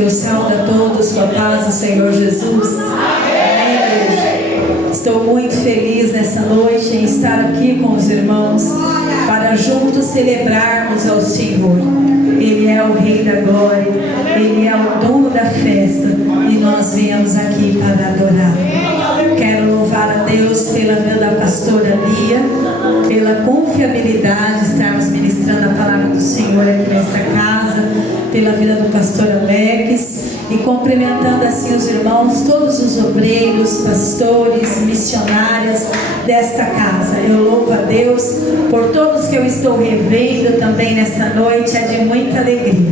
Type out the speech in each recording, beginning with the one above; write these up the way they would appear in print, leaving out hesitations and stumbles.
eu saúdo a todos com a paz do Senhor Jesus. Amém. Estou muito feliz nessa noite em estar aqui com os irmãos para juntos celebrarmos ao Senhor. Ele é o Rei da Glória, Ele é o dono da festa e nós viemos aqui para adorar. Quero louvar a Deus pela vida da pastora Lia, pela confiabilidade de estarmos ministrando a palavra do Senhor aqui nesta casa, pela vida do pastor Alex, e cumprimentando assim os irmãos, todos os obreiros, pastores, missionárias desta casa. Eu louvo a Deus por todos que eu estou revendo também nesta noite, é de muita alegria,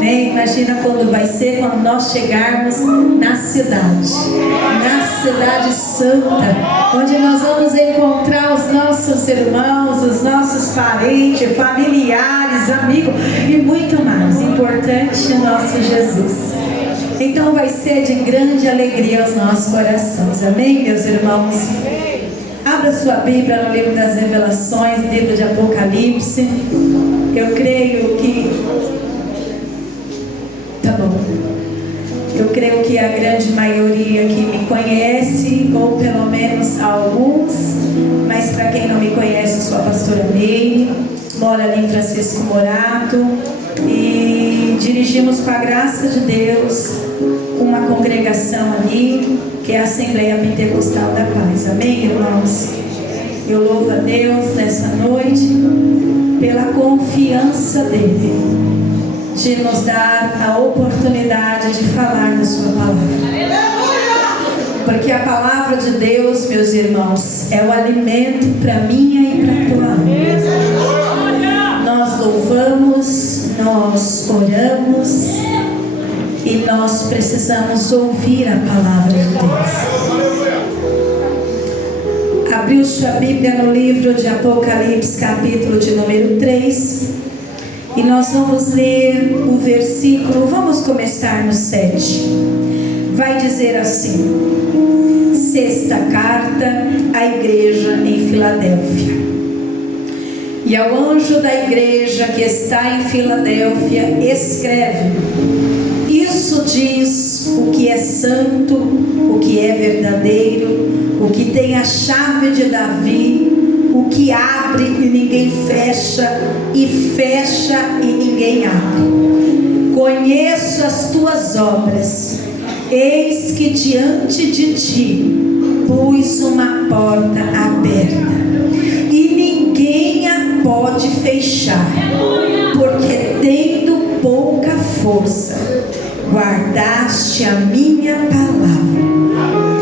né? Imagina quando vai ser, quando nós chegarmos na cidade santa, onde nós vamos encontrar os nossos irmãos, os nossos parentes, familiares, amigos e muito mais importante, o nosso Jesus. Então vai ser de grande alegria aos nossos corações. Amém, meus irmãos? Abra sua Bíblia no livro das Revelações, livro de Apocalipse. Eu creio que... Tá bom. Eu creio que a grande maioria aqui me conhece, ou pelo menos alguns. Mas para quem não me conhece, eu sou a pastora Meire, moro ali em Francisco Morato. E dirigimos com a graça de Deus uma congregação ali, que é a Assembleia Pentecostal da Paz. Amém, irmãos? Eu louvo a Deus nessa noite pela confiança dele de nos dar a oportunidade de falar da sua palavra. Porque a palavra de Deus, meus irmãos, é o alimento para minha e para a tua alma. Nós louvamos, nós oramos e nós precisamos ouvir a palavra de Deus. Abriu sua Bíblia no livro de Apocalipse, capítulo de número 3, e nós vamos ler o versículo, vamos começar no 7. Vai dizer assim: sexta carta à igreja em Filadélfia. E ao anjo da igreja que está em Filadélfia escreve: isso diz o que é santo, o que é verdadeiro, o que tem a chave de Davi, o que abre e ninguém fecha, e fecha e ninguém abre. Conheço as tuas obras, eis que diante de ti pus uma porta aberta, e ninguém a pode fechar, porque tendo pouca força, guardaste a minha palavra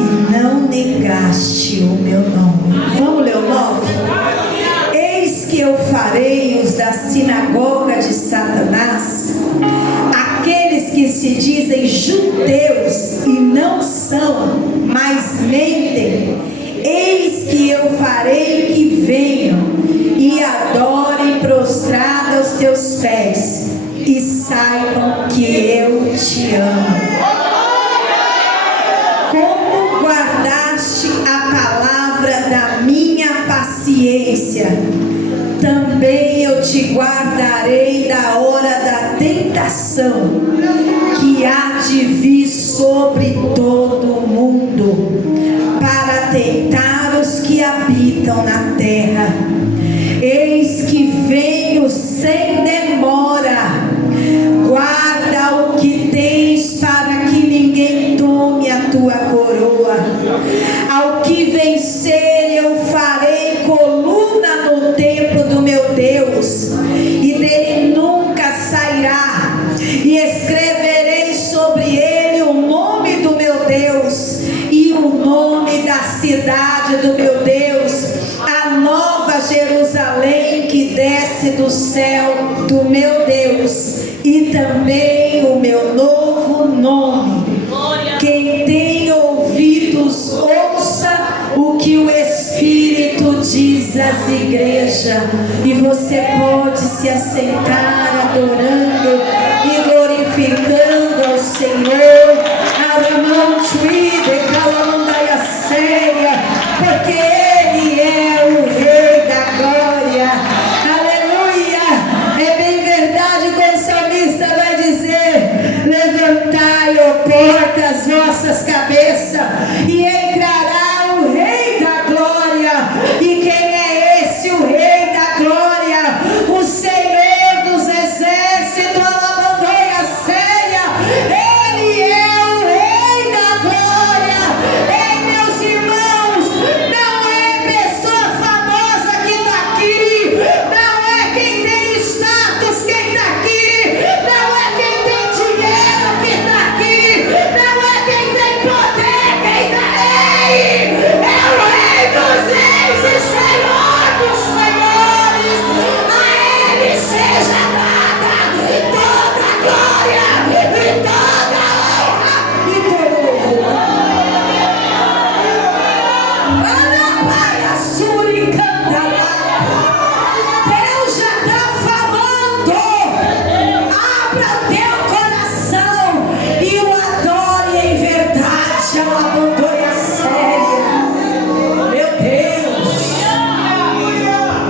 e não negaste o meu nome. Vamos ler o 9? Eis que eu farei os da sinagoga de Satanás, aqueles que se dizem judeus e não são, mas mentem. Eis que eu farei que venham e adorem prostrado aos teus pés, e saibam que eu te amo. Como guardaste a palavra da minha paciência, também eu te guardarei da hora da tentação, que há de vir sobre todo o mundo, para tentar os que habitam na terra. Eis que venho sem demora. Guarda o que tens, para que ninguém tome a tua coroa. Ao que vencer, eu farei coluna no templo do meu Deus, e dele nunca sairá. E escreverei sobre ele o nome do meu Deus e o nome da cidade do meu Deus, a nova Jerusalém que desce do céu do meu Deus, e também o meu novo nome. Quem tem ouvidos, ouça o que o Espírito diz às igrejas. E você pode se assentar adorando e glorificando ao Senhor. Porque Ele é o Rei da Glória. Aleluia! É bem verdade quando o salmista vai dizer: levantai porta as vossas cabeças, e entrará o Rei da Glória. E quem é esse, o Rei da Glória? O Senhor dos Exércitos, alabandoia séria. Ele é o Rei da Glória. Ei, meus irmãos, não é pessoa famosa que está aqui, não é quem tem status quem está aqui, não é quem tem dinheiro que está aqui, não é quem tem poder quem está aí, é o Rei dos Reis e Senhor dos Senhores. A Ele seja dada toda a glória e toda a honra e todo o louvor. Deus já está falando. Abra o teu coração e o adore em verdade. Alabandoia séria. Meu Deus.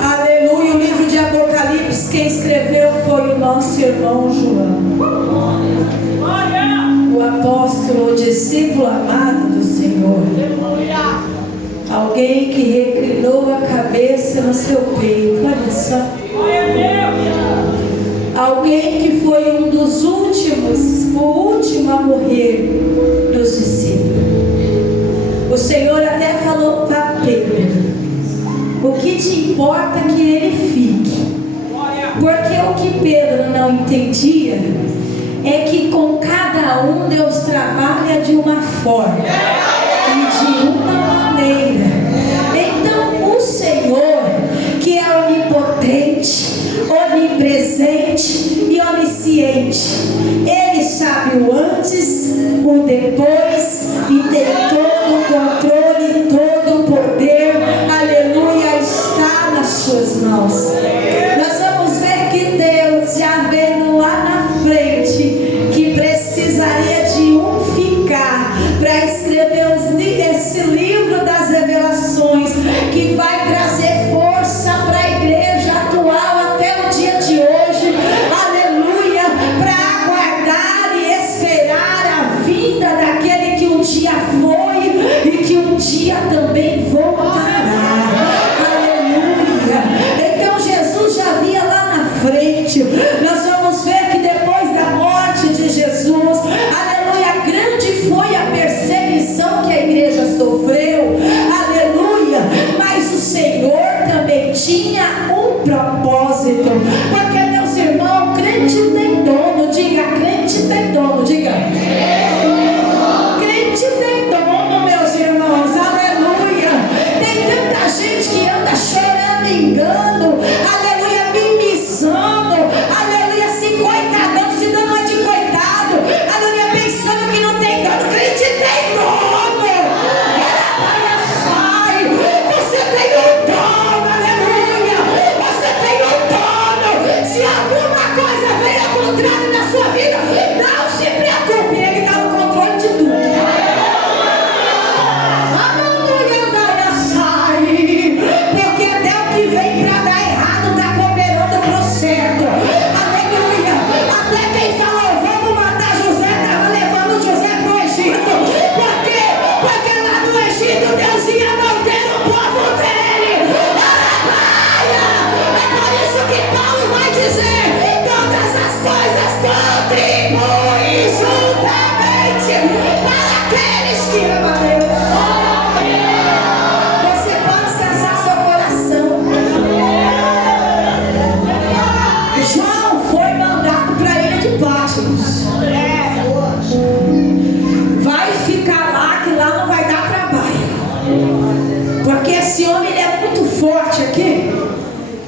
Aleluia. O livro de Apocalipse, quem escreveu foi o nosso irmão João, o apóstolo, o discípulo amado do Senhor. Alguém que reclinou a cabeça no seu peito. Olha só. Alguém que foi um dos últimos, o último a morrer dos discípulos. O Senhor até falou para Pedro: o que te importa é que ele fique. Porque o que Pedro não entendia é que com cada um Deus trabalha de uma forma e de uma maneira. Então o Senhor, que é onipotente, onipresente e onisciente, Ele sabe o antes, o depois, e tem todo o controle, todo o poder. Aleluia, está nas suas mãos. Nós vamos ver que Deus, já vendo lá na frente, que precisaria de um ficar para escrever esse livro das revelações, que vai trazer força para a igreja atual até o dia de hoje. Aleluia, para aguardar e esperar a vinda daquele que um dia foi e que um dia também voltará. Aleluia. Então Jesus já via lá na frente. Nós vamos ver que depois da morte de Jesus, aleluia, grande foi a perseguição que a igreja sofreu. Aleluia. Mas o Senhor também tinha um propósito. Porque, meus irmãos, crente tem dono. Diga, crente tem dono. Diga, crente tem dono, meus irmãos. Aleluia. Tem tanta gente que anda chorando, engano, aleluia, mimizando, aleluia, se coitadão, se dando uma de coitado, aleluia, pensando que não tem dono. Crente tem dono. Ela sai. Você tem um dono, aleluia. Você tem um dono. Se alguma coisa vem ao contrário na sua vida, não se preocupe, Ele está no controle de tudo. Aleluia, vai sair. Porque até o que vem para dar errado está cooperando pro certo. Aleluia. Até quem falou, vamos matar José, estava levando José pro Egito. Por quê? Porque lá no Egito Deus ia manter o povo dele. Aleluia. É por isso que Paulo vai dizer: todas as coisas contribuem juntamente para aqueles que amam a Deus. Você pode descansar seu coração. João foi mandado para a ilha de Patmos. Vai ficar lá, que lá não vai dar trabalho. Porque esse homem, ele é muito forte aqui.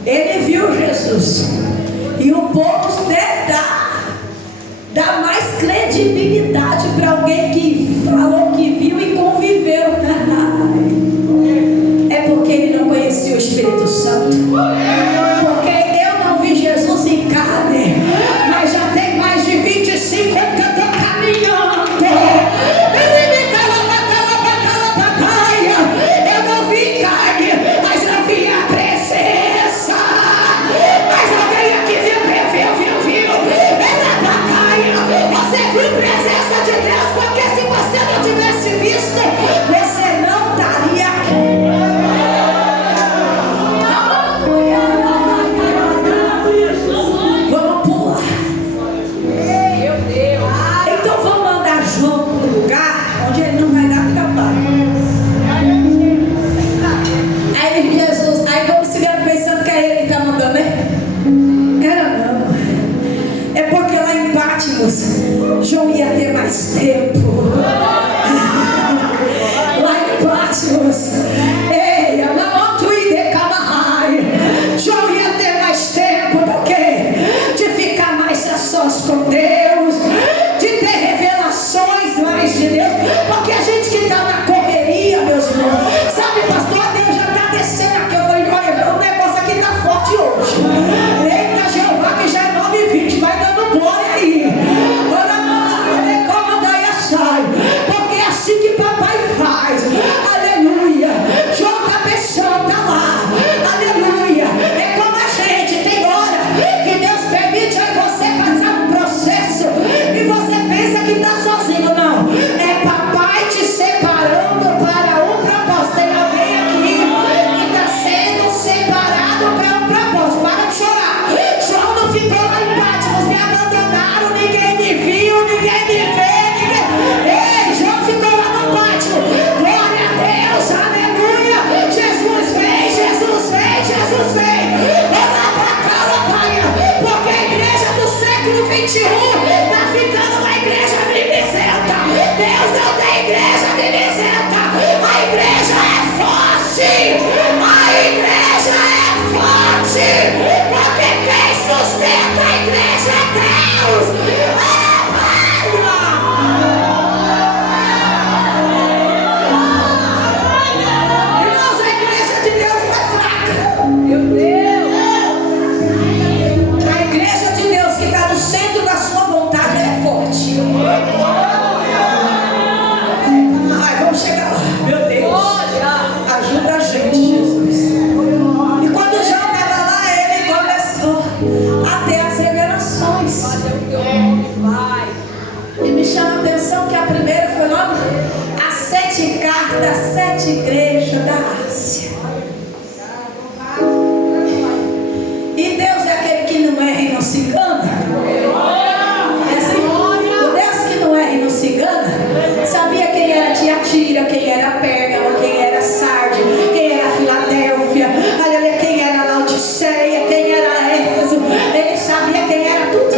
Ele viu Jesus. E o povo deve dar mais credibilidade para alguém que falou que viu e conviveu. É porque ele não conhecia o Espírito Santo. Porque eu não vi Jesus em carne, mas já tem mais de 25 anos que eu estou caminhando. Eu não vi carne, mas eu vi a presença. Mas alguém aqui viu. Você viu a presença de Deus? Patmos, João ia ter mais tempo. Lá em Patmos, ei, na moto e de Camahai, João ia ter mais tempo do que de ficar mais a sós com Deus, de ter revelações mais de Deus, porque a gente que está na correria, meus irmãos, sabe, pastor, Deus já está descendo aqui. Eu falei, olha, o negócio aqui está forte hoje. Eita, Jeová, que já é 9h20, vai dando glória aí. Porque é assim que papai faz. Aleluia. João está pensando, está lá. Aleluia. É como a gente, tem hora que Deus permite aí você passar um processo e você pensa que está sozinho. Não, é papai te separando para um propósito. Tem alguém aqui que está sendo separado para um propósito. Para de chorar. João não ficou lá em Patmos, me abandonaram, ninguém me viu, ninguém me vê. Ei, João ficou lá no pátio. Glória a Deus, aleluia. Jesus vem, Jesus vem, Jesus vem. Olá pra cá, Paia, porque a igreja do século 21 está ficando uma igreja mimizenta. Deus não tem igreja mimizenta. A igreja é forte. A igreja é forte. Porque quem sustenta a igreja é Deus. Das 7 igrejas da Ásia. E Deus é aquele que não erra e não se engana. É assim, o Deus que não erra e não se engana sabia quem era Tiatira, quem era Pérgamo, quem era Sardes, quem era Filadélfia, aleluia, quem era Laodiceia, quem era Éfeso. Ele sabia quem era tudo.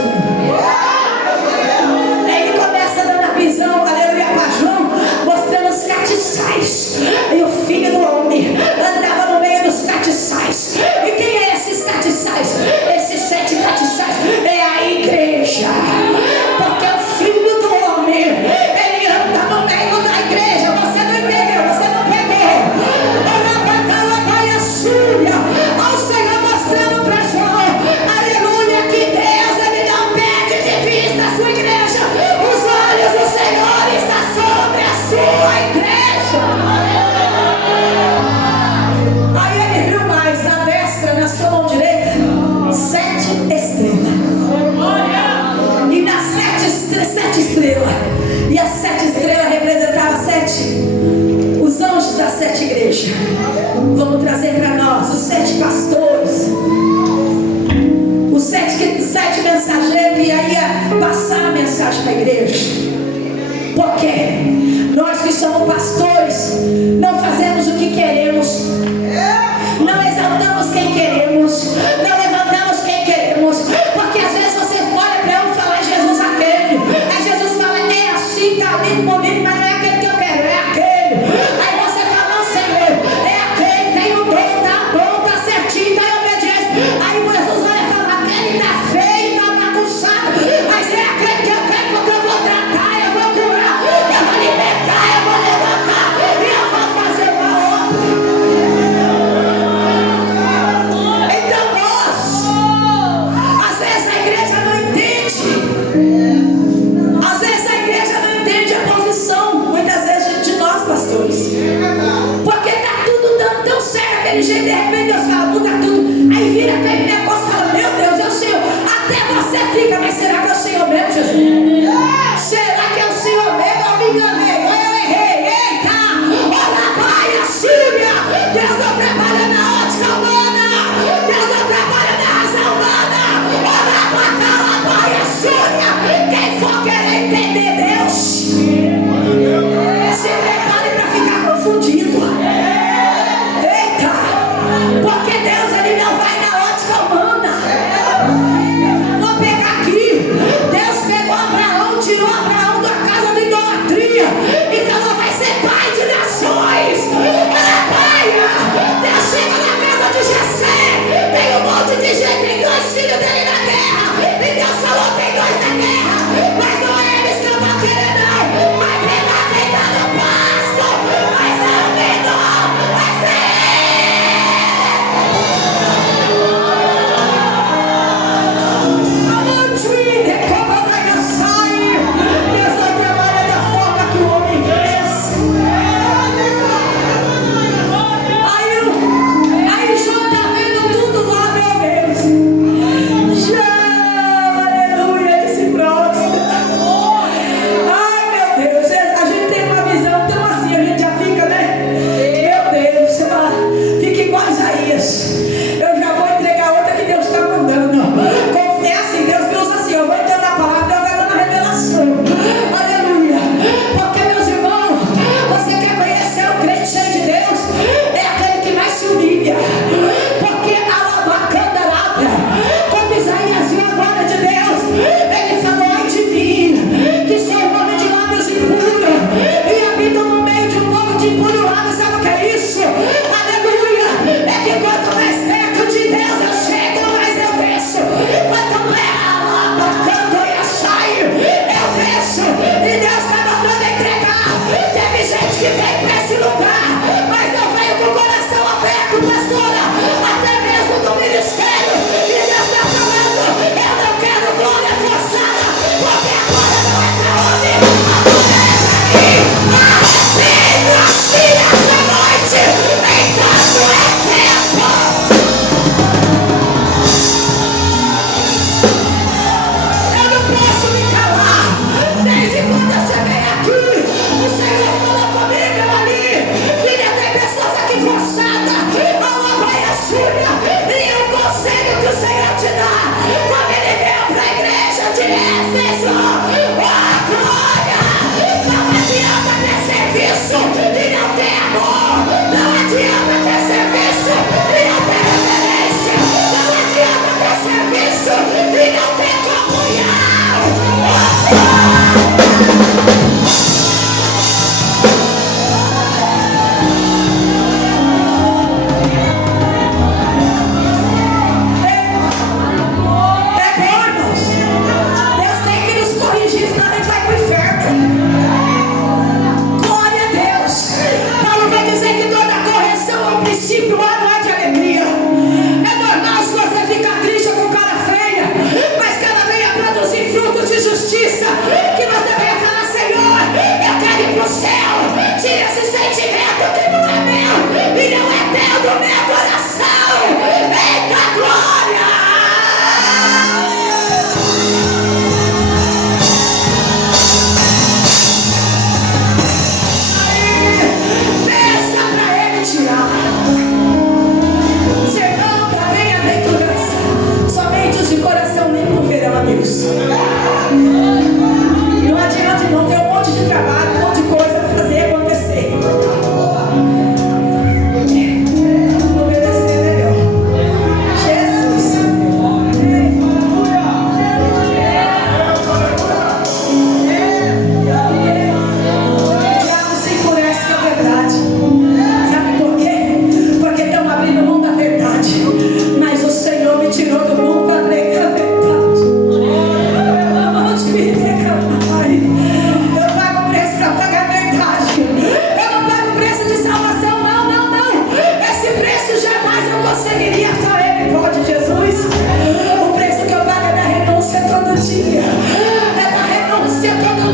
Aí ele começa dando a visão, aleluia, para João, mostrando os catiçais. E o filho do homem andava no meio dos catiçais. E quem é esses catiçais? Esses 7 catiçais é a igreja. Porque o filho do homem, ele anda no meio da igreja. Você não entendeu, você não pegou. Olha o Senhor mostrando para João, aleluia, que Deus, ele não perde de vista a sua igreja. Os olhos do Senhor estão sobre a sua igreja. Aí ele viu mais, na destra, na sua mão direita, 7 estrelas. E nas 7 estrelas, e as 7 estrelas representavam 7, os anjos das 7 igrejas. Vamos trazer para nós os 7 pastores, os 7 mensageiros que ia passar a mensagem para a igreja. Porque nós que somos pastores não fazemos o que queremos, não exaltamos quem queremos, não levantamos quem queremos. Porque às vezes você olha para um e fala, é Jesus aquele. Aí Jesus fala, é assim, está ali no momento, mas não é aquele que eu quero, é aquele. Aí você fala, não, Senhor, é aquele, tem o dom, tá bom, tá certinho, tá em obediência. Aí Jesus olha e fala, aquele tá feio, tá bagunçado, mas é aquele que eu quero, porque eu vou tratar, eu vou curar, eu vou libertar, eu vou levantar, e eu vou fazer uma obra.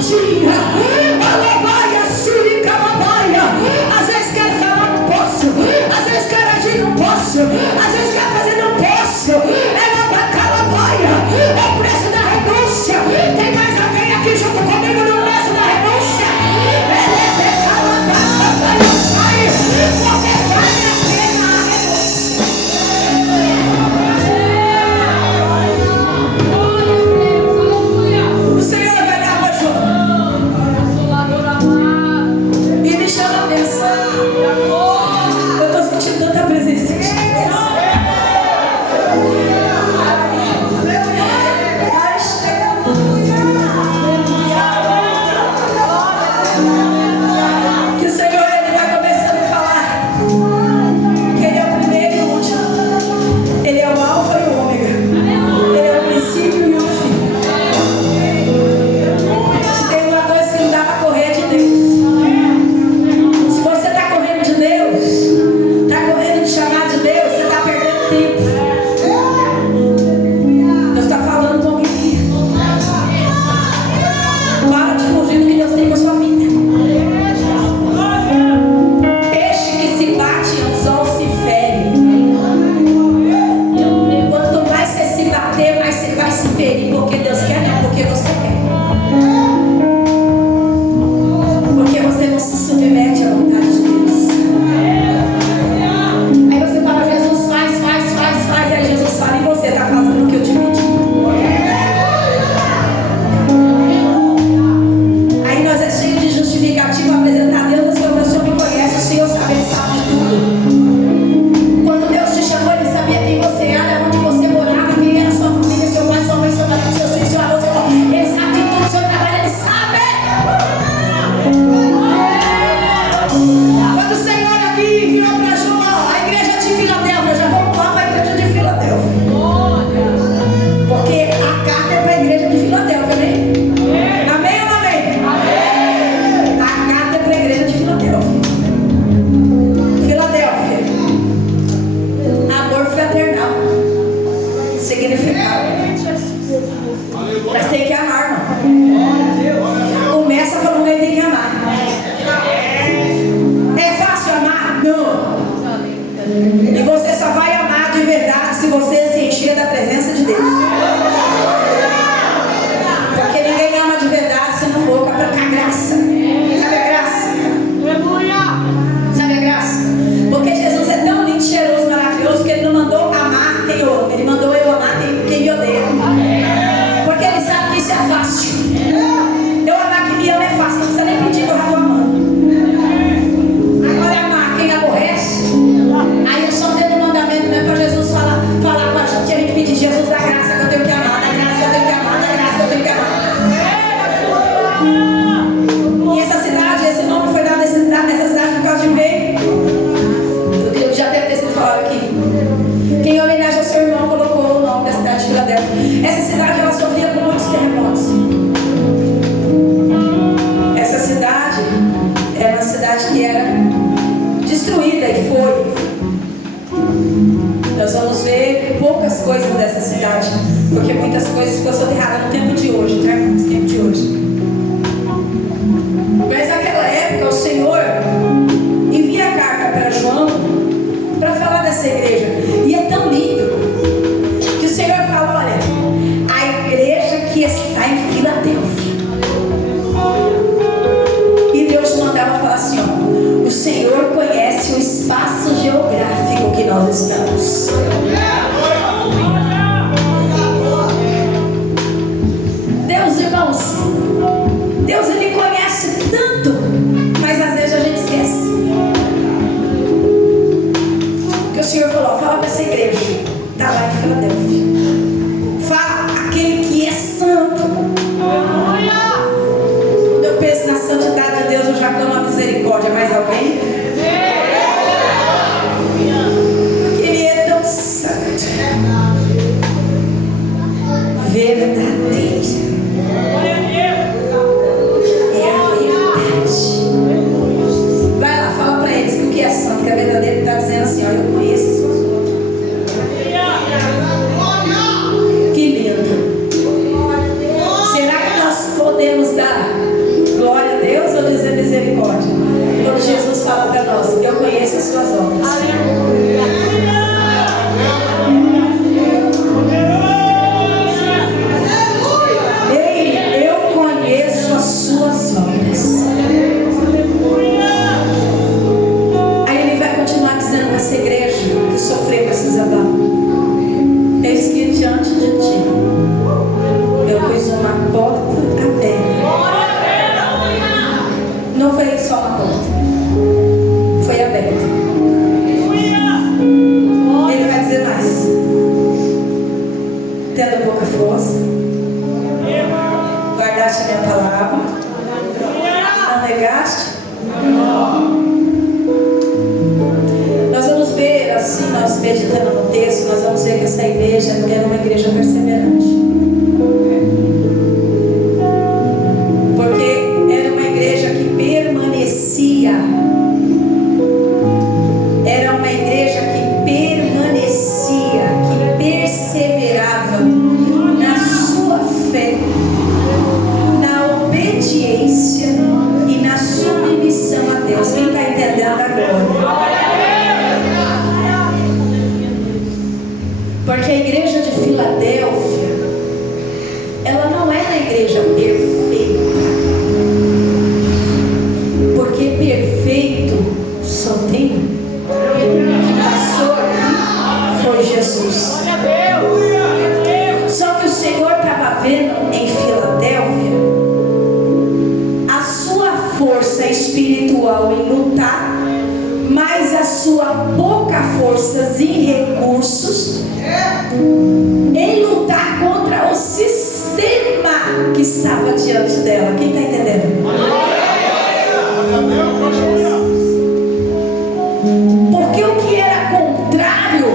ousadia. Alabaia, suricamabaia. Às vezes quero falar, não posso. Às vezes quero agir, não posso. Às vezes quero fazer, não posso. Ela vai calabaia. É o preço da renúncia. Tem mais alguém aqui junto comigo no preço da renúncia? Ele é calabaia, eu saio. Porque vale a pena a renúncia. O Senhor vai dar hoje. minha palavra? Não negaste? Nós vamos ver, assim, nós meditando no texto, nós vamos ver que essa igreja era uma igreja perseverante. Porque era uma igreja que permanecia. Era uma igreja que permanecia, que perseverava na sua fé, na obediência e na submissão a Deus. Quem está entendendo agora? Porque a igreja de Filadélfia, ela não era a igreja perfeita. Porque perfeito só tem um. Que passou aqui foi Jesus. Só que o Senhor estava vendo em Filadélfia a sua força espiritual em lutar, mas a sua pouca força em recursos em lutar contra o sistema que estava diante dela. Quem está entendendo? Porque o que era contrário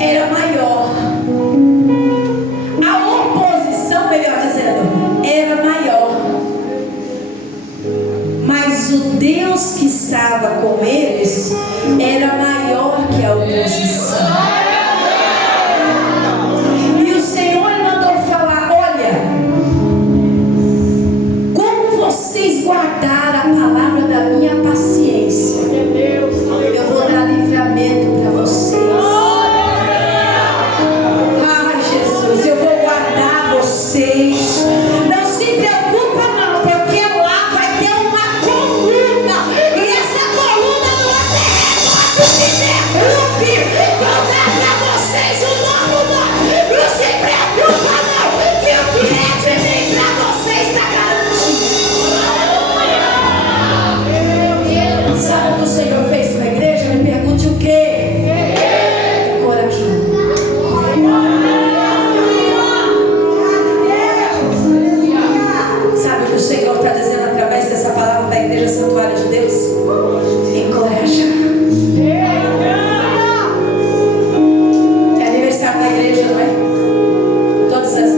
era maior. A oposição, melhor dizendo, era maior. Mas o Deus que estava com eles era maior que a oposição. E o Senhor mandou falar: olha, como vocês guardaram a palavra da minha paciência, eu vou dar livramento para vocês. Ah, Jesus, eu vou guardar vocês. Não se preocupa não, porque lá vai ter uma coluna. E essa coluna não é terremoto que derrube. Vou dar para vocês um novo nome. Não se preocupa não, que o que é de mim para vocês está garantido. Sabe o que o Senhor fez com a igreja? Me pergunte o quê? Corajoso. Sabe o que o Senhor está dizendo através dessa palavra para a igreja santuária de Deus? Encoraja. É aniversário da igreja, não é? Todas as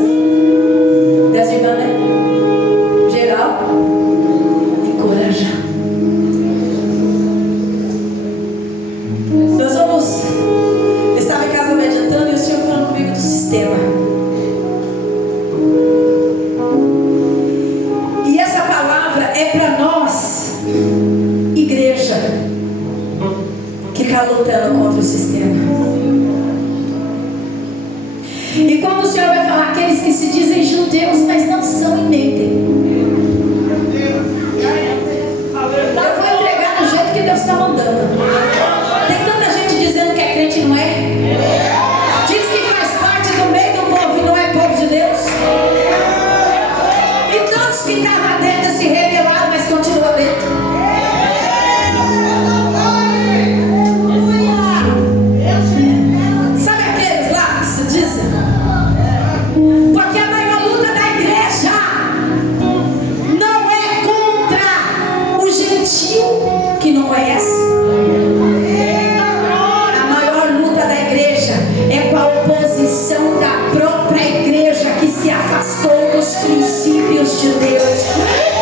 10 irmãs, né? Geral. Encoraja. Nós vamos. Eu estava em casa meditando e o Senhor falando comigo do sistema. E essa palavra é para nós, igreja, que está lutando contra o sistema. E quando o Senhor vai falar aqueles que se dizem judeus, mas não são e mentem, eu vou entregar do jeito que Deus está mandando. Tem tanta gente dizendo que é crente e não é. Diz que faz parte do meio do povo e não é povo de Deus. E todos que estavam dentro se rebelaram, mas continuam dentro. Sabe aqueles lá que se dizem? Porque a maior luta da igreja não é contra o gentil que não conhece. A maior luta da igreja é com a oposição da própria igreja que se afastou dos princípios de Deus,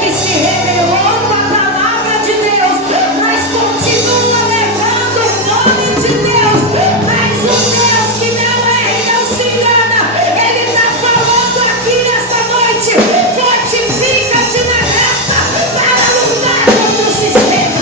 que se rebelou com a palavra de Deus, mas continua levando o nome de Deus. Mas o Deus que não é e não se engana, Ele está falando aqui nessa noite: fortifica-te na graça para lutar contra o sistema.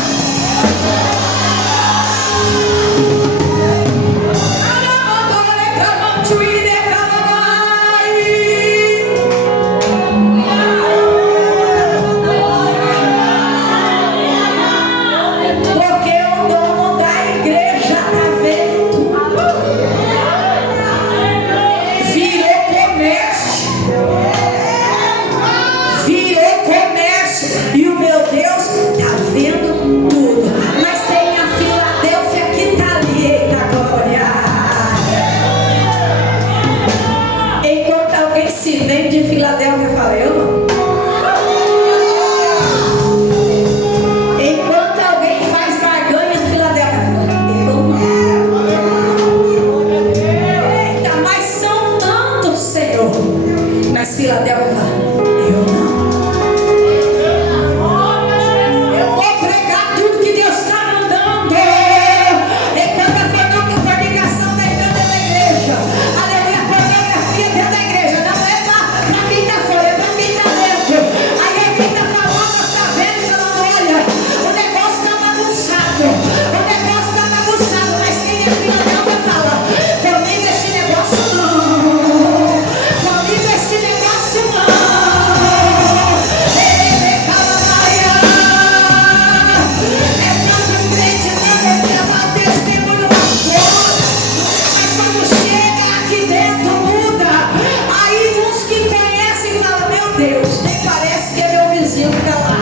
Nem parece que é meu vizinho que está lá.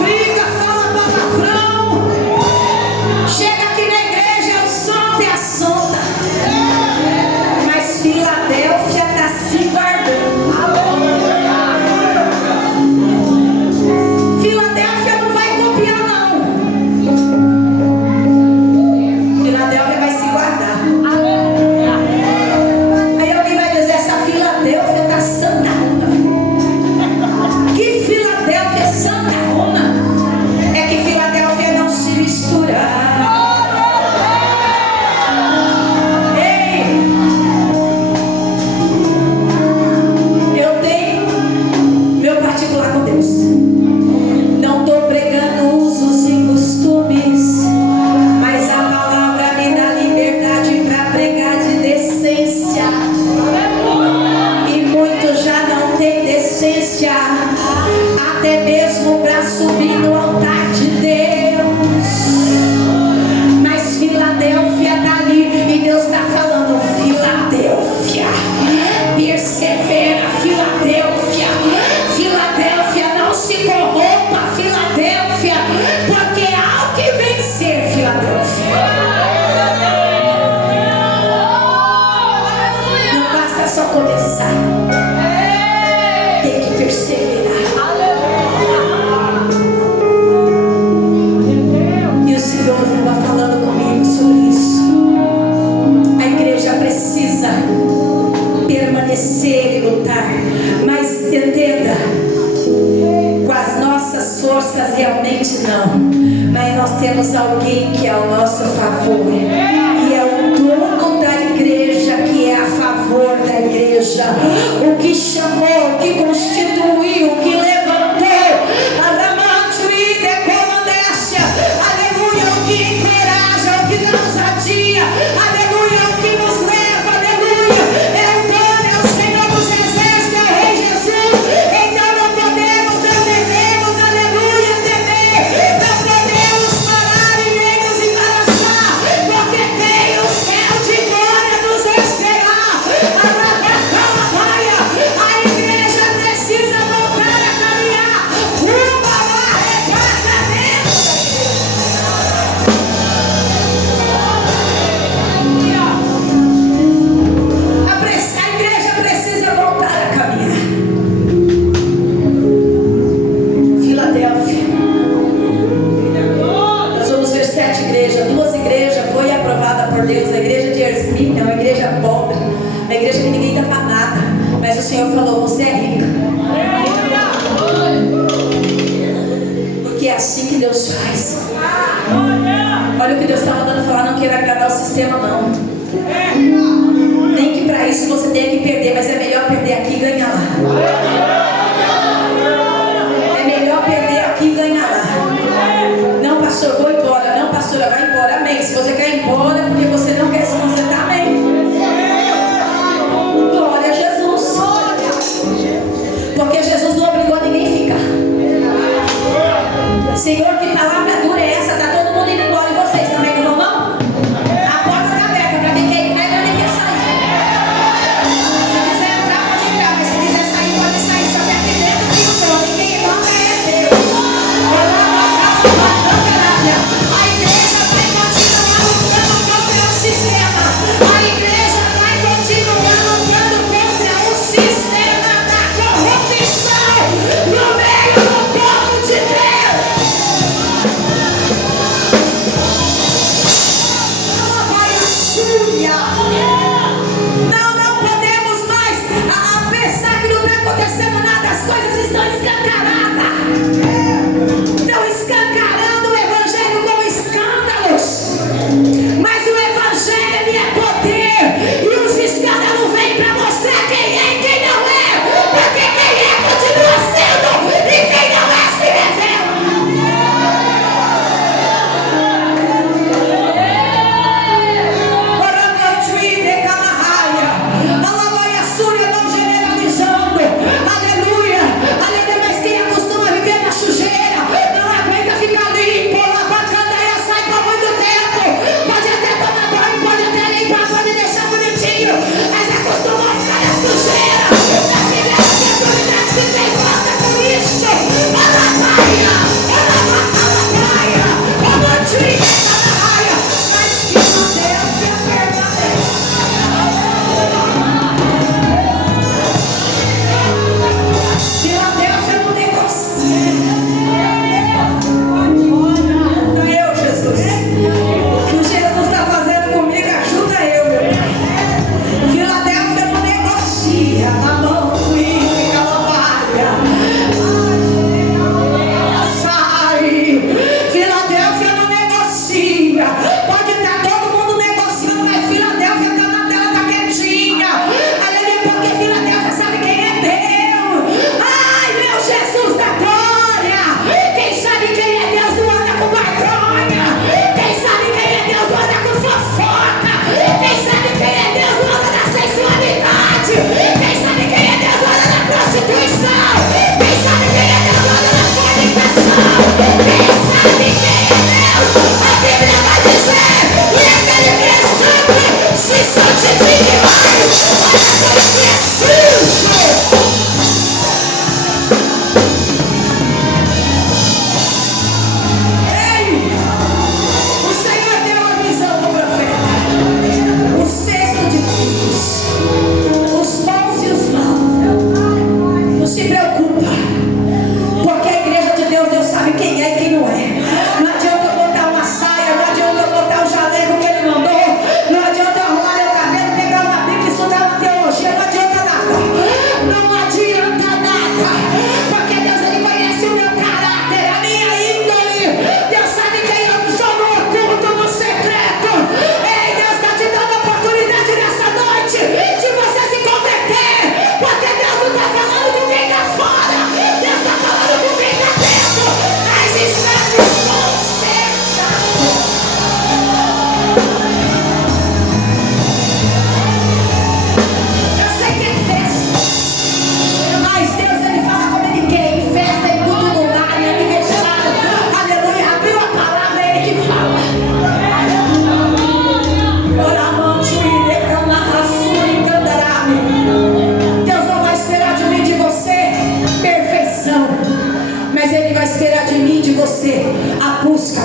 Briga, fala palavrão. Chega aqui na igreja, é o santo e a santa. Mas Filadélfia está se guardando. Filadélfia não vai copiar, não. Filadélfia vai se guardar. Aí alguém vai dizer: essa Filadélfia está santa Roma. Que Filadélfia é santa Roma? É que Filadélfia não se mistura. Ei, eu tenho meu particular com Deus. Não estou pregando usos e costumes, mas a palavra me dá liberdade para pregar de decência. E muitos já não têm decência, até mesmo para subir no altar de Deus. Mas Filadélfia está ali e Deus está falando: Filadélfia, persevera, Filadélfia. Filadélfia, não se corrompa, Filadélfia, porque há o que vencer, Filadélfia. Não basta só começar, tem que perseverar. E o Senhor estava falando comigo sobre isso. A igreja precisa permanecer e lutar, mas entenda, com as nossas forças realmente não, mas nós temos alguém que é ao nosso favor, e é o dono da igreja, que é a favor da igreja, o que chamou, o que constituiu, o que levantou, aleluia, o que encoraja, o que dá ousadia, aleluia, o que nos leva, aleluia, é o dono, é o Senhor dos exércitos, é o Rei Jesus. Então não podemos, não devemos, aleluia, temer, não podemos parar e nem nos embaraçar, porque tem o céu de glória nos esperar. A igreja precisa voltar a caminhar rumo ao arrebatamento. A igreja precisa voltar a caminhar. Filadélfia. Nós vamos ver 7 igrejas. 2 igrejas foi aprovada por Deus. A igreja de Esmirna é uma igreja pobre, uma igreja que ninguém dava nada, mas o Senhor falou: você é rica. Porque é assim que Deus faz. Olha o que Deus está mandando falar: não queira agradar o sistema, não. Nem que para isso você tenha que perder, mas é melhor perder aqui e ganhar lá. É melhor perder aqui e ganhar lá. Não, pastor, vou embora. Não, pastora, vai embora. Amém. Se você quer ir embora porque você não quer se consertar, amém. Glória a Jesus. Porque Jesus não obrigou ninguém a ficar. Senhor, que palavra dura é essa? Está todo mundo indo embora e vocês também não vão, não? A porta está aberta para quem quer ir, para quem quer sair. Se quiser entrar, pode entrar, mas se quiser sair, pode sair. Só que aqui dentro tem o dono, e quem manda é Deus. A igreja vai continuar lutando contra o sistema. A igreja vai continuar lutando contra o sistema da corrupção no meio do povo de Deus. Não podemos mais pensar que não está acontecendo nada. As coisas estão escancaradas. Estão escancarando o evangelho com escândalos. Mas o evangelho, ele é poder. E os escândalos vêm para mostrar quem é e quem não é. Porque quem é continua sendo e quem não é se revela. Aleluia, aleluia, mas quem acostuma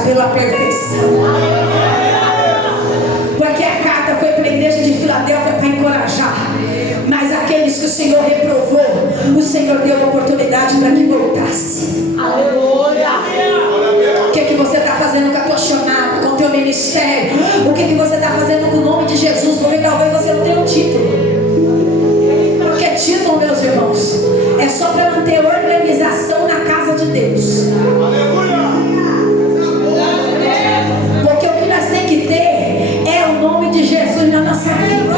pela perfeição. Porque a carta foi para a igreja de Filadélfia para encorajar. Mas aqueles que o Senhor reprovou, o Senhor deu a oportunidade para que voltasse. Aleluia! O que você está fazendo com a tua chamada, com o teu ministério? O que você está fazendo com o nome de Jesus? Porque talvez você não tenha um título. Porque título, meus irmãos, é só para manter organização na casa de Deus. Aleluia! Porque o que nós temos que ter é o nome de Jesus na nossa vida.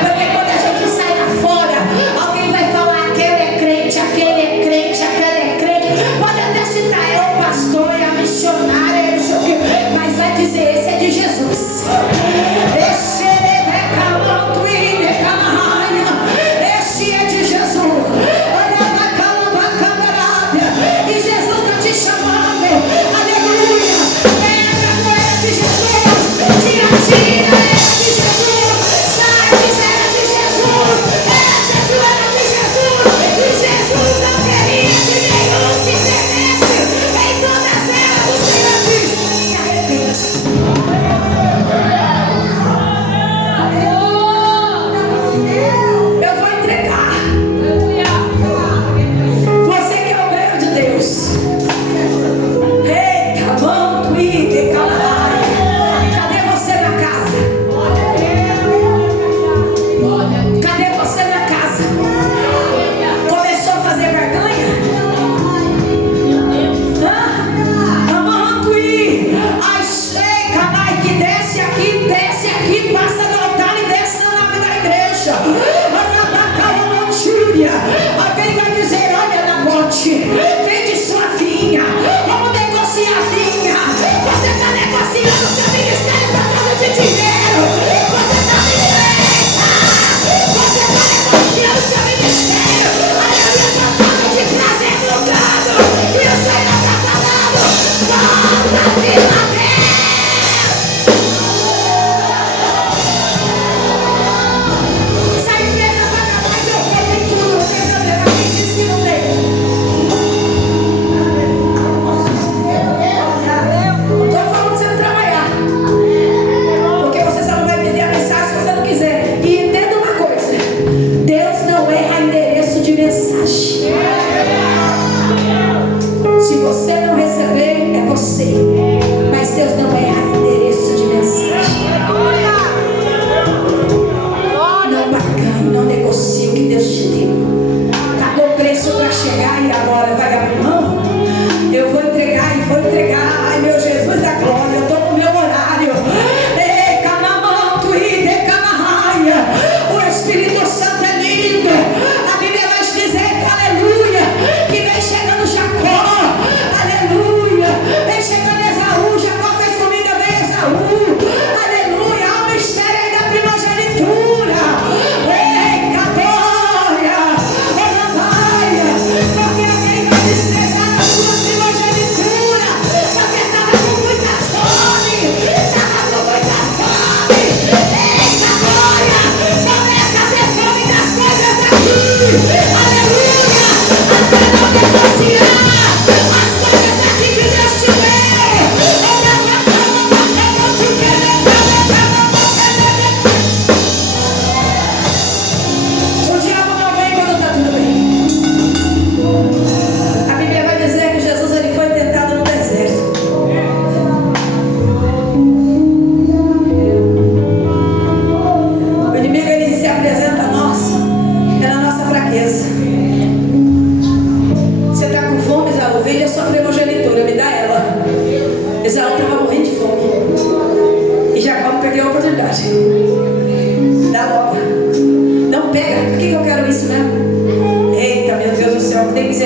Porque quando a gente sai lá fora, alguém vai falar: aquele é crente, aquele é crente, aquele é crente. Pode até citar: é o pastor, é a missionária, é isso aqui. Mas vai dizer: esse é de Jesus. Esse é de Jesus. E Jesus está te chamando. Aleluia. Entra no é de Jesus. Tira, é de Jesus. Sai, é de Jesus. É de Jesus. E Jesus não queria que nenhum se perdesse. Em todas elas o Senhor diz: se arrepende. Eu vou entregar. Você que é o grego de Deus. Eita, mão, ide, calai. Cadê você na casa? Cadê você na casa? Começou a fazer barganha? Ai, sei, calai, que desce aqui, passa no altar e desce na nave da igreja. Alguém vai dizer: olha, Nabote, vende sua vinha, vamos negociar a vinha. Você está negociando o seu ministério por causa de dinheiro. Você está negociando o seu ministério, aleluia, por causa de prazer trocado. E o Senhor está falando: volta, Filadélfia. Essa empresa paga mais, eu tenho tudo. Você diz que não tem. Não estou falando de você não trabalhar, porque você só não vai entender a mensagem se você não quiser. E entenda uma coisa: Deus não erra endereço de mensagem. Se você não receber, é você. Mas Deus não erra endereço de mensagem. Não barganhe, não negocie o que Deus te deu. Pagou o preço para chegar e agora vai abrir mão? Eu vou entregar e vou entregar. Ai, meu Jesus da glória, eu estou no meu horário. Ei, canamanto e decanarraia. O Espírito Santo é lindo. A Bíblia vai te dizer, aleluia, que vem chegando Jacó. Aleluia. Vem chegando Esaú. Jacó fez comida, vem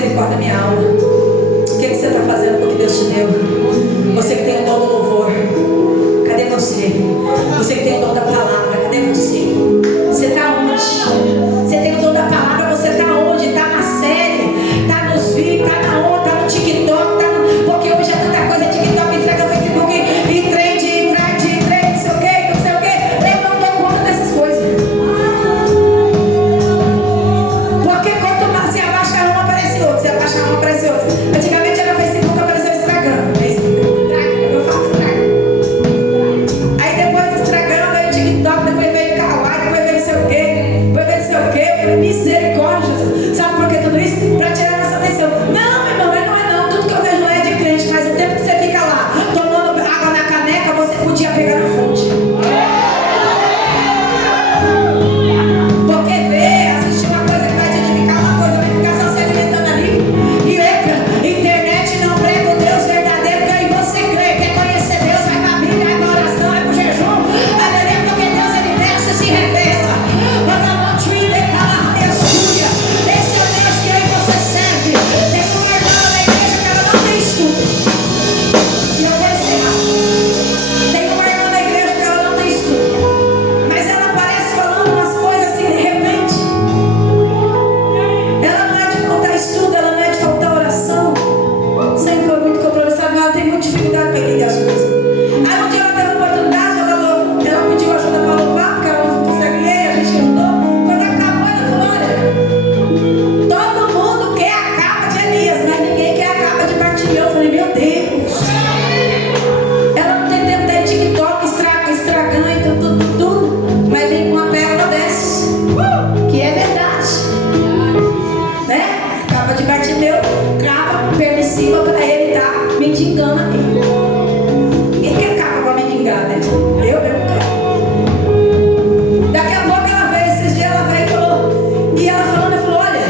misericórdia da minha alma. O que você está fazendo com o que Deus te deu? Você que tem o dom do louvor, cadê você? Você que tem o dom da palavra, cadê você? Você está onde? Você tem o dom da palavra, você está onde? Está na série, está nos vídeos, está na onda, está no TikTok, porque hoje é tanta coisa, TikTok, entrega no Facebook, e trend, não sei o que. Eu não dou conta dessas coisas. Porque quanto mais você abaixa um, aparece outro, você abaixa um, aparece outro. Antigamente era Facebook, apareceu o Instagram. Eu faço Instagram. Aí depois do Instagram veio o TikTok, depois veio o Kawaii, depois veio não sei o que, depois veio não sei o que. Eu falei, misericórdia, Jesus. Sabe por que tudo isso? Para tirar nossa atenção. Não, irmão, não é não. Tudo que eu vejo lá é de crente, mas o tempo que você fica lá tomando água na caneca, você podia pegar na fonte. Porque ver, assistir uma coisa que vai te edificar, uma coisa vai ficar só se alimentando ali. E outra, internet não prega o Deus verdadeiro, que aí você crê, quer conhecer Deus, vai pra Bíblia, vai pra oração, vai pro jejum, aleluia, porque Deus ele desce e se revela. Esse é o Deus que eu e você serve. Tem uma irmã na igreja que ela não tem estudo. E eu vou encerrar. Tem uma irmã na igreja que ela não tem estudo, mas ela aparece falando umas coisas assim de repente. Ela não é de faltar estudo, ela não é de faltar oração. Sempre foi muito compromissada, mas ela tem muita dificuldade para entender as coisas. Aí um dia ela teve uma oportunidade, ela pediu ajuda para louvar, porque ela não consegue ler, a gente andou. Quando acabou, ela falou, olha, todo mundo quer a capa de Elias, mas ninguém quer a capa de Bartimeu. Eu falei, meu Deus. Ela não tem tempo de TikTok, Instagram e tudo. Mas vem com uma pérola dessa, que é verdade. Né? Capa de Bartimeu, capa permissiva para ele estar mendigando a mim. Quem quer capa para mendigar, né? Eu mesmo quero. Daqui a pouco ela veio, esses dias ela veio e falou, e ela falando, ela falou, olha,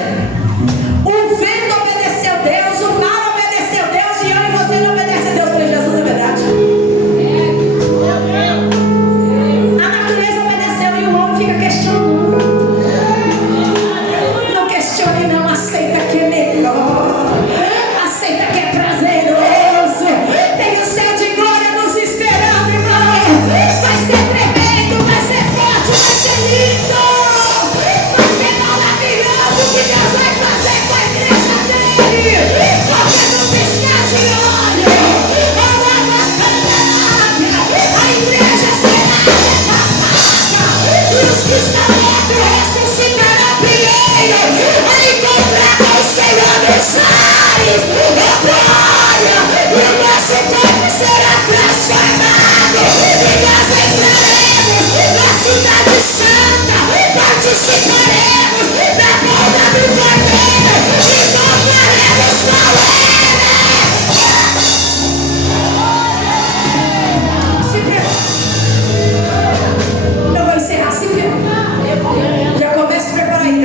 o vento obedeceu Deus, o mar obedeceu Deus, e eu e você não obedecem a Deus. Eu falei, Jesus, é verdade. A natureza obedeceu e o homem fica questionando. Não questione não, aceita que é melhor, aceita que é prazeroso. Tem o céu de glória nos esperando, irmão. Vai ser tremendo, vai ser forte, vai ser lindo, vai ser maravilhoso o que Deus vai fazer com a igreja dele. Porque no piscar de olho, a igreja será arrebatada, e os que estão dentro ressuscitarão primeiro a encontrar o Senhor dos ares. Glória, e o nosso corpo será transformado, e nós entraremos na cidade santa, participaremos da boda do Cordeiro e louvaremos com ele. Se prepara. Eu vou encerrar, se prepara. Já começa a preparar aí,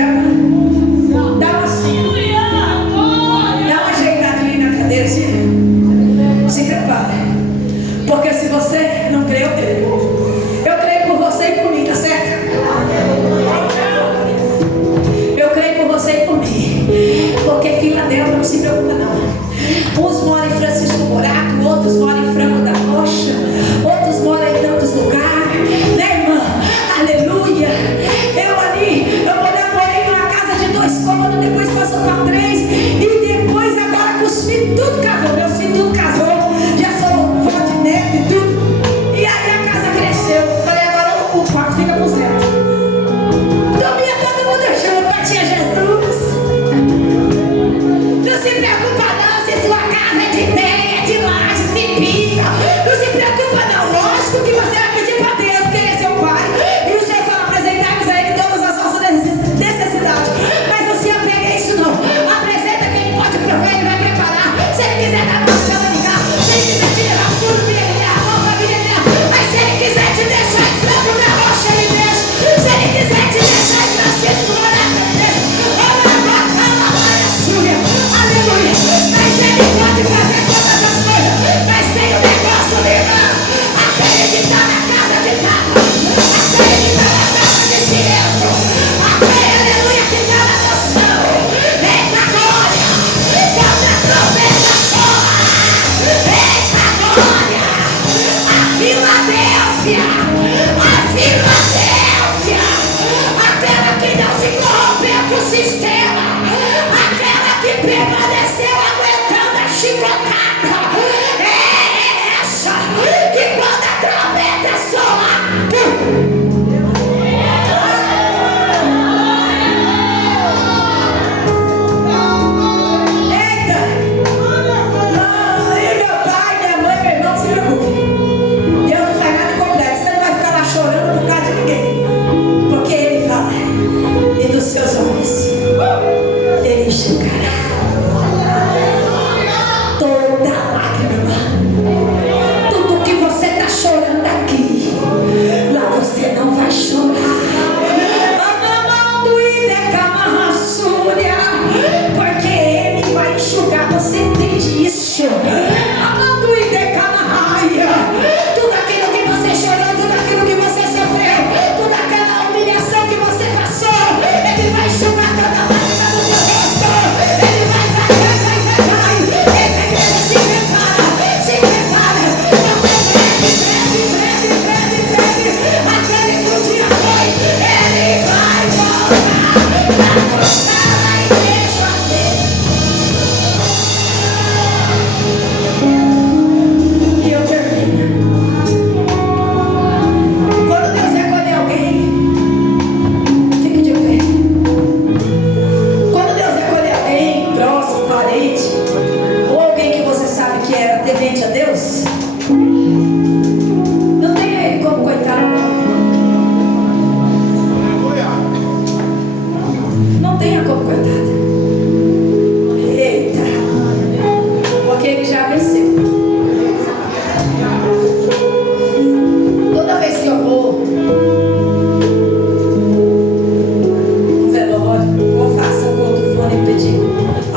dá uma ajeitadinha na cadeira, se prepara. Porque se você não crê, eu creio. Eu creio por você e por mim, tá certo? Eu creio por você e por mim. Porque Filadélfia não se preocupa não. Uns moram em Francisco Morato, outros moram em Franco da Rocha, outros moram em tantos lugares, né, irmã? Aleluia. Eu morei numa casa de 2 cômodos, depois passou para 3, e depois agora com os filhos tudo casou. Meus filhos tudo casou, já sou vó de neto e tudo. E aí a casa cresceu. Falei, agora o quarto fica com os netos. Dormia todo mundo junto, batia Jesus. Não se preocupa não se sua casa é de Deus.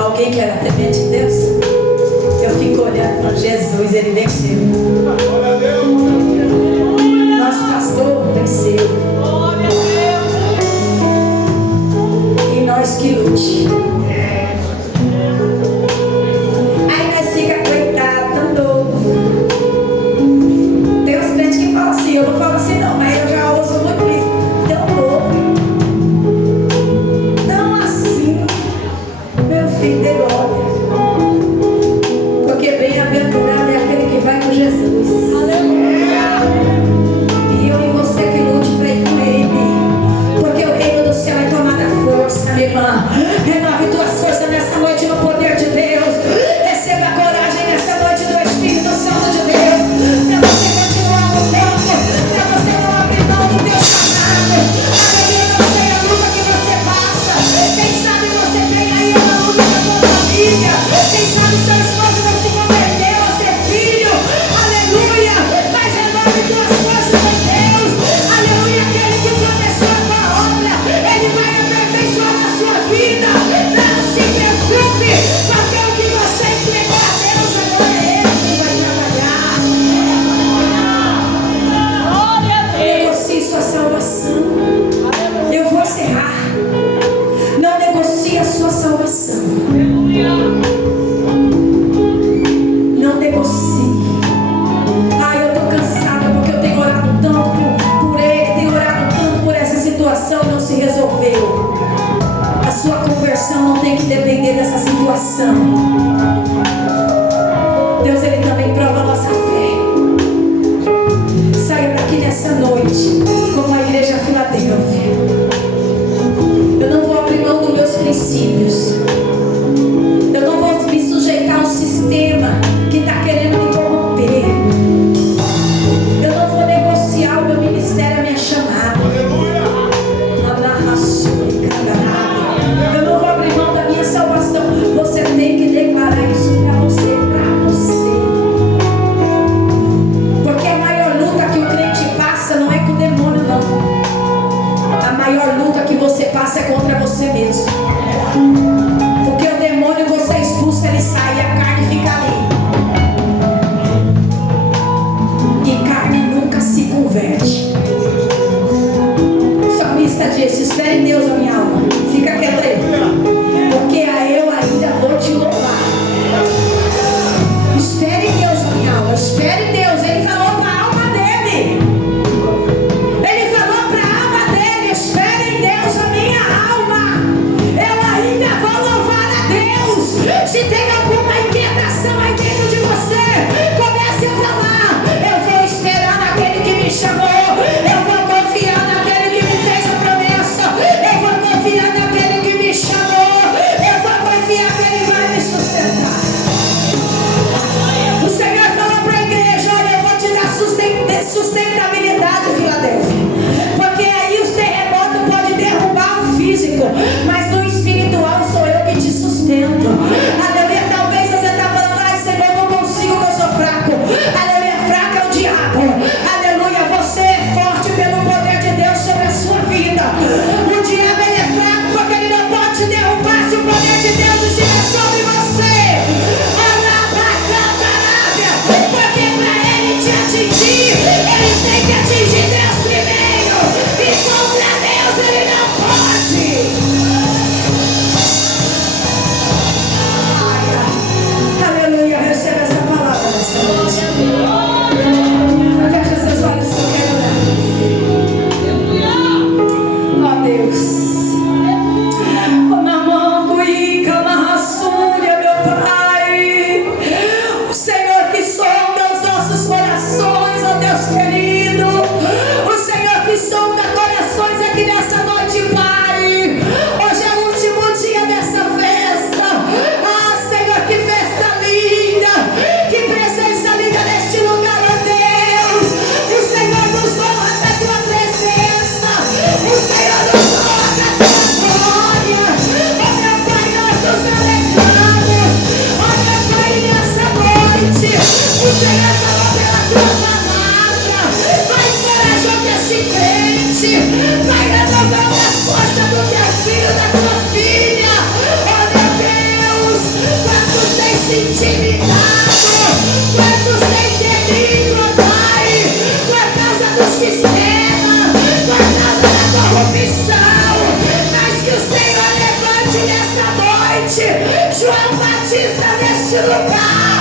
Alguém que era temente de Deus? Eu fico olhando para Jesus, ele venceu. Nosso pastor venceu. E nós que lute. Aí nós fica coitado, tão novo. Tem uns crentes que falam assim, eu não falo assim não, mas eu já ouço muito isso. Tão novo. Tão assim. Meu filho, dê glória. Porque bem-aventurado é aquele que vai com Jesus. E eu e você que lute para ir com Ele. Porque o reino do céu é tomada força, minha irmã. Renove tuas forças nessa noite no poder de Deus. Receba a coragem nessa noite do Espírito Santo de Deus. Para você continuar no tempo. Para você não abrir mão do teu chamado. Aleluia, não sei a luta que você passa. Quem sabe você tem aí uma luta na tua família. Quem sabe seu esposo não se converteu a ser filho. Aleluia. Mas renove tuas forças em Deus. Aleluia. Aquele que começou a tua obra, Ele vai aperfeiçoar na sua vida. Não se preocupe, porque o que você entregou a Deus, agora é Ele que vai trabalhar. Negocie sua salvação. Eu vou encerrar. Não negocie a sua salvação. Não negocie. Ai, eu estou cansada porque eu tenho orado tanto por ele, tenho orado tanto por essa situação, não se resolveu. A sua conversão não tem que depender dessa situação. Deus, Ele também prova a nossa fé. Saia daqui nessa noite como a igreja Filadélfia. Eu não vou abrir mão dos meus princípios. Eu não vou me sujeitar ao sistema que está querendo me corromper. Eu não vou negociar o meu ministério, a minha chamada. Eu não vou abrir mão da minha salvação. Você tem que declarar isso para você, porque a maior luta que o crente passa não é com o demônio, não. A maior luta que você passa é contra você mesmo. Porque o demônio você expulsa, ele sai e a carne fica ali. E carne nunca se converte. O salmista disse: espere em Deus, a minha alma. Fica quieto aí. Porque eu ainda vou te louvar. Espere em Deus, a minha alma. Espere em Deus. Ele falou para a alma dele. Ele falou para a alma dele: espere em Deus, a minha alma. Eu ainda vou louvar a Deus. Se tem alguma inquietação aí dentro de você, comece a falar: eu vou esperar naquele que me chamou. Eu vou confiar naquele que me fez a promessa. Eu vou confiar naquele que me chamou. Eu vou confiar que Ele vai me sustentar. O Senhor falou para a igreja: olha, eu vou te dar sustentabilidade, Filadélfia. Porque aí os terremotos podem derrubar o físico, mas no espiritual sou eu que te sustento. Aleluia. se intimidado, quantos têm temido, ó Pai, por causa do sistema, por causa da corrupção, mas que o Senhor levante nessa noite João Batista neste lugar,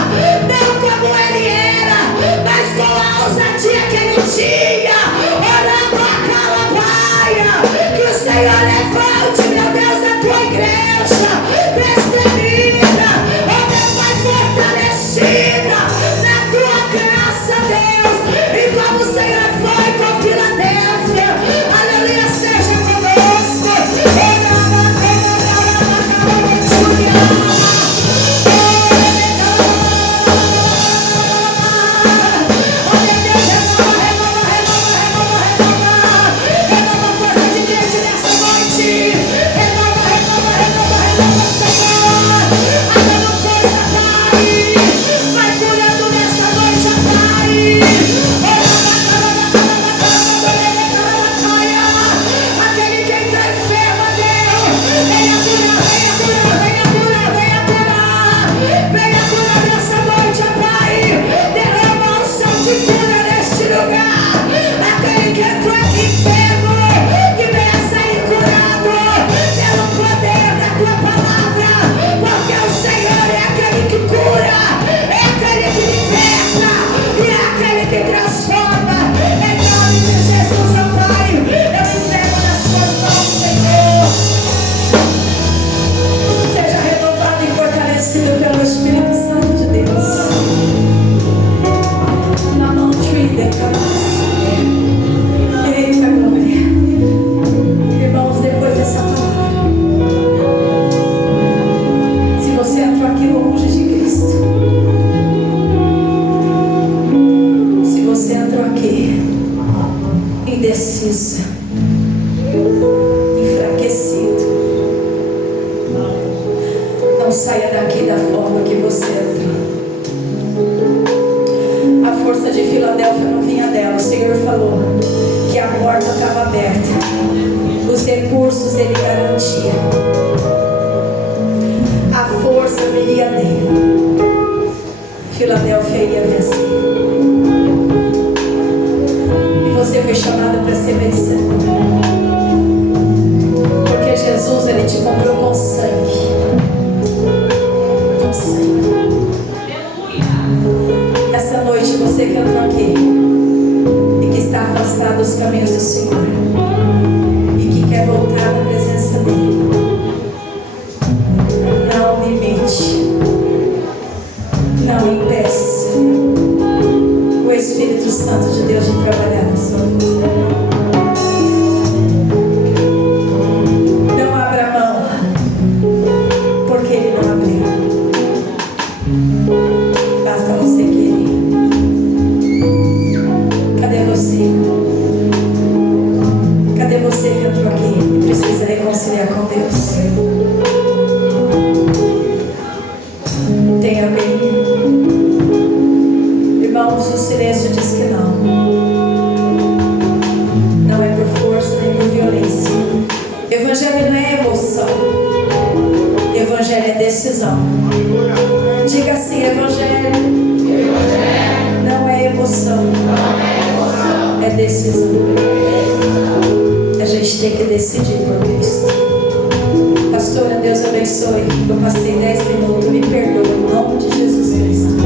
não como ele era, mas com a ousadia que ele tinha, orando a calabaia. Que o Senhor levante, meu Deus, a tua igreja destemida, ó meu Pai, fortalecida na tua graça, Deus, e como o Senhor foi com Filadélfia, aleluia, seja conosco. Pastora, Deus abençoe. Eu passei 10 minutos, me perdoe, em nome de Jesus Cristo.